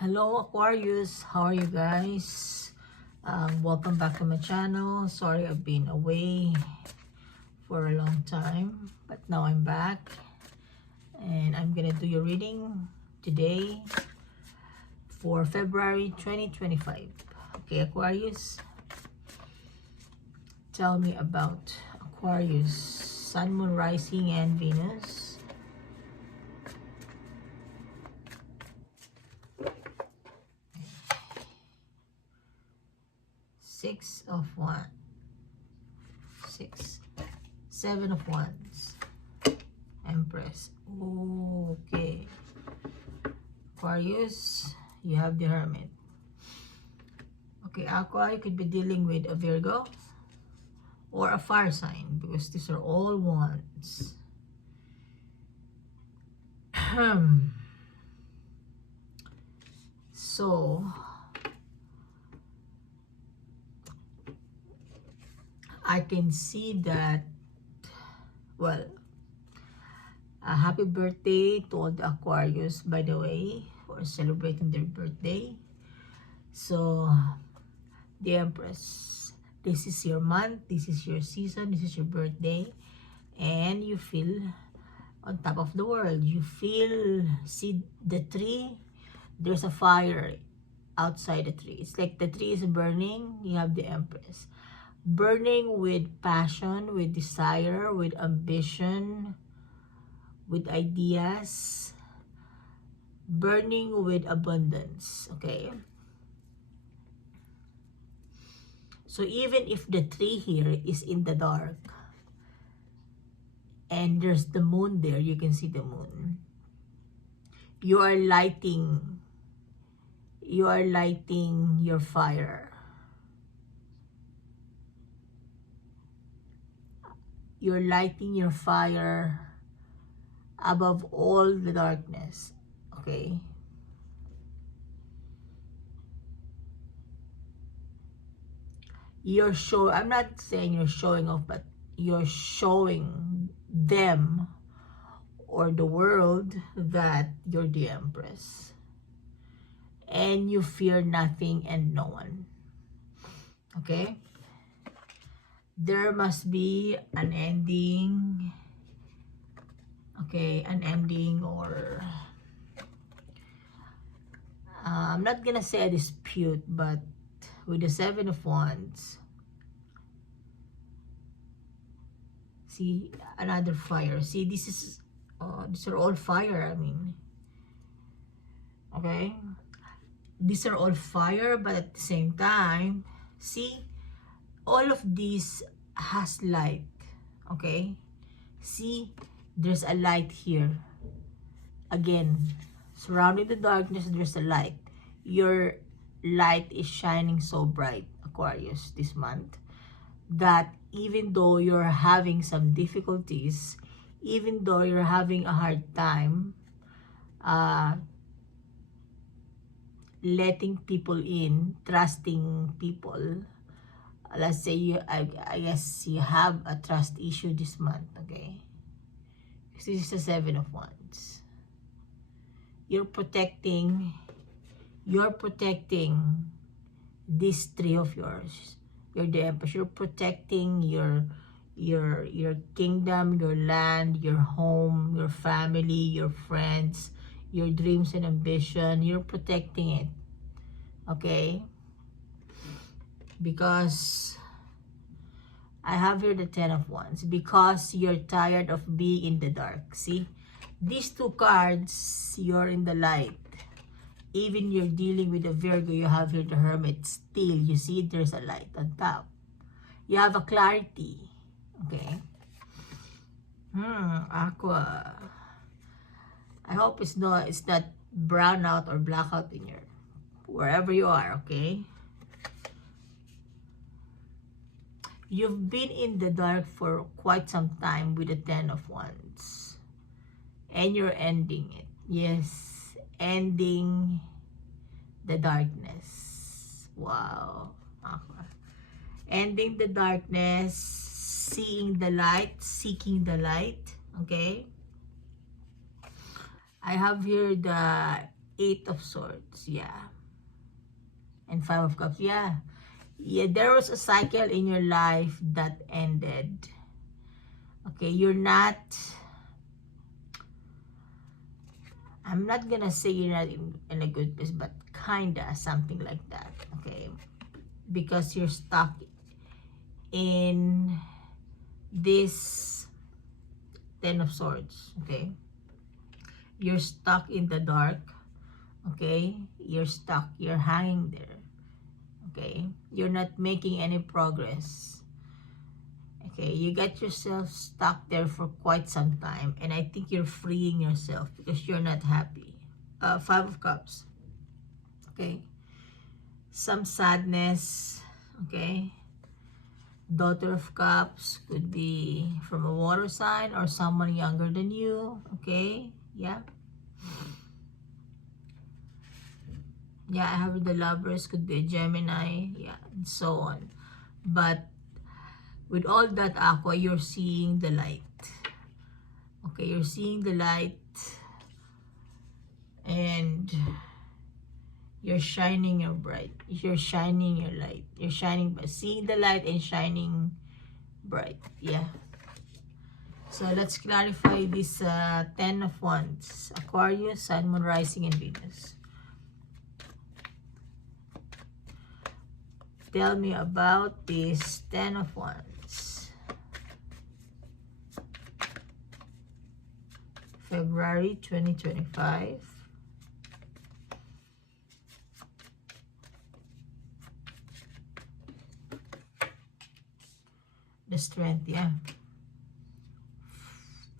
Hello Aquarius, how are you guys? Welcome back to my channel. Sorry I've been away for a long time, but now I'm back and I'm gonna do your reading today for February 2025. Okay, Aquarius, tell me about Aquarius, Sun, Moon, Rising, and Venus. Six of Wands, six, Seven of Wands, Empress. Okay, Aquarius, you have the Hermit. Okay, Aqua, you could be dealing with a Virgo or a fire sign because these are all wands. So I can see that, well, a happy birthday to all the Aquarius, by the way, for celebrating their birthday. So the Empress, this is your month, this is your season, this is your birthday, and you feel on top of the world. You feel, see the tree, there's a fire outside the tree. It's like the tree is burning. You have the Empress burning with passion, with desire, with ambition, with ideas, burning with abundance. Okay, so even if the tree here is in the dark and there's the moon there, you can see the moon, you are lighting your fire. You're lighting your fire above all the darkness. Okay, I'm not saying you're showing off, but you're showing them or the world that you're the Empress and you fear nothing and no one. Okay, there must be an ending. Okay, an ending, or I'm not gonna say a dispute, but with the Seven of Wands, see another fire. See, these are all fire. I mean, okay, these are all fire, but at the same time, see, all of these has light. Okay, see, there's a light here. Again, surrounding the darkness, there's a light. Your light is shining so bright, Aquarius, this month, that even though you're having some difficulties, even though you're having a hard time letting people in, trusting people, let's say I guess you have a trust issue this month. Okay, this is the Seven of Wands. You're protecting this tree of yours. You're the Empress. You're protecting your kingdom, your land, your home, your family, your friends, your dreams and ambition. You're protecting it. Okay, because I have here the Ten of Wands, because you're tired of being in the dark. See, these two cards, you're in the light. Even you're dealing with a Virgo, you have here the Hermit. Still, you see there's a light on top. You have a clarity. Okay. Aqua. I hope it's not brown out or blackout in your wherever you are. Okay. You've been in the dark for quite some time with the Ten of Wands, and you're ending it. Yes, ending the darkness. Wow. Ending the darkness, seeing the light, seeking the light. Okay, I have here the Eight of Swords, yeah. And Five of Cups, yeah. Yeah, there was a cycle in your life that ended. Okay, you're not, I'm not gonna say you're not in a good place, but kinda something like that, okay? Because you're stuck in this Ten of Swords, okay? You're stuck in the dark, okay? You're stuck, you're hanging there, okay? You're not making any progress, okay? You get yourself stuck there for quite some time, and I think you're freeing yourself because you're not happy. Five of Cups, okay? Some sadness, okay? Daughter of Cups could be from a water sign or someone younger than you, okay? Yeah. Yeah, I have the Lovers, could be a Gemini, yeah, and so on. But with all that, Aqua, you're seeing the light. Okay, you're seeing the light and you're shining your bright. You're shining your light. You're shining, seeing the light and shining bright. Yeah. So let's clarify this Ten of Wands. Aquarius, Sun, Moon, Rising, and Venus. Tell me about this Ten of Wands. February 2025. The Strength, yeah.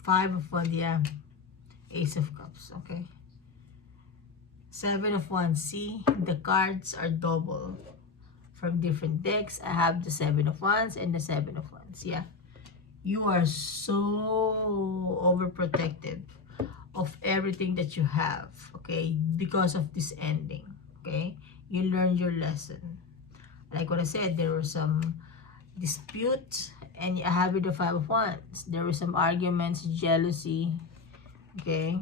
Five of Wands, yeah. Ace of Cups, okay. Seven of Wands. See, the cards are double from different decks. I have the Seven of Wands and the Seven of Wands, yeah. You are so overprotective of everything that you have, okay, because of this ending, okay. You learned your lesson. Like what I said, there were some disputes and I have the Five of Wands. There were some arguments, jealousy, okay.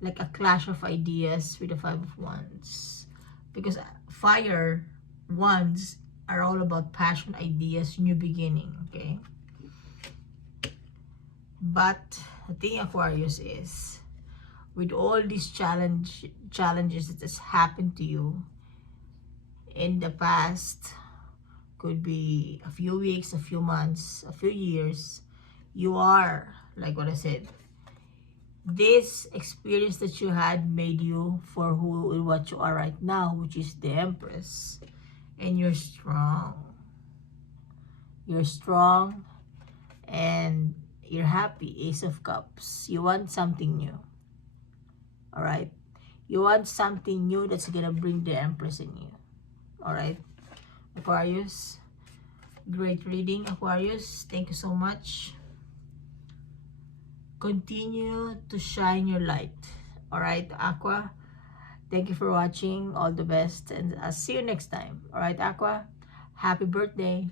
Like a clash of ideas with the Five of Wands, because fire wands are all about passion, ideas, new beginning, okay. But the thing, Aquarius, is with all these challenges that has happened to you in the past, could be a few weeks, a few months, a few years, you are, like what I said, this experience that you had made you for who and what you are right now, which is the Empress. And you're strong. You're strong and you're happy. Ace of Cups. You want something new. Alright? You want something new that's gonna bring the Empress in you. Alright? Aquarius. Great reading, Aquarius. Thank you so much. Continue to shine your light. Alright, Aqua? Thank you for watching. All the best. And I'll see you next time. Alright, Aqua? Happy birthday.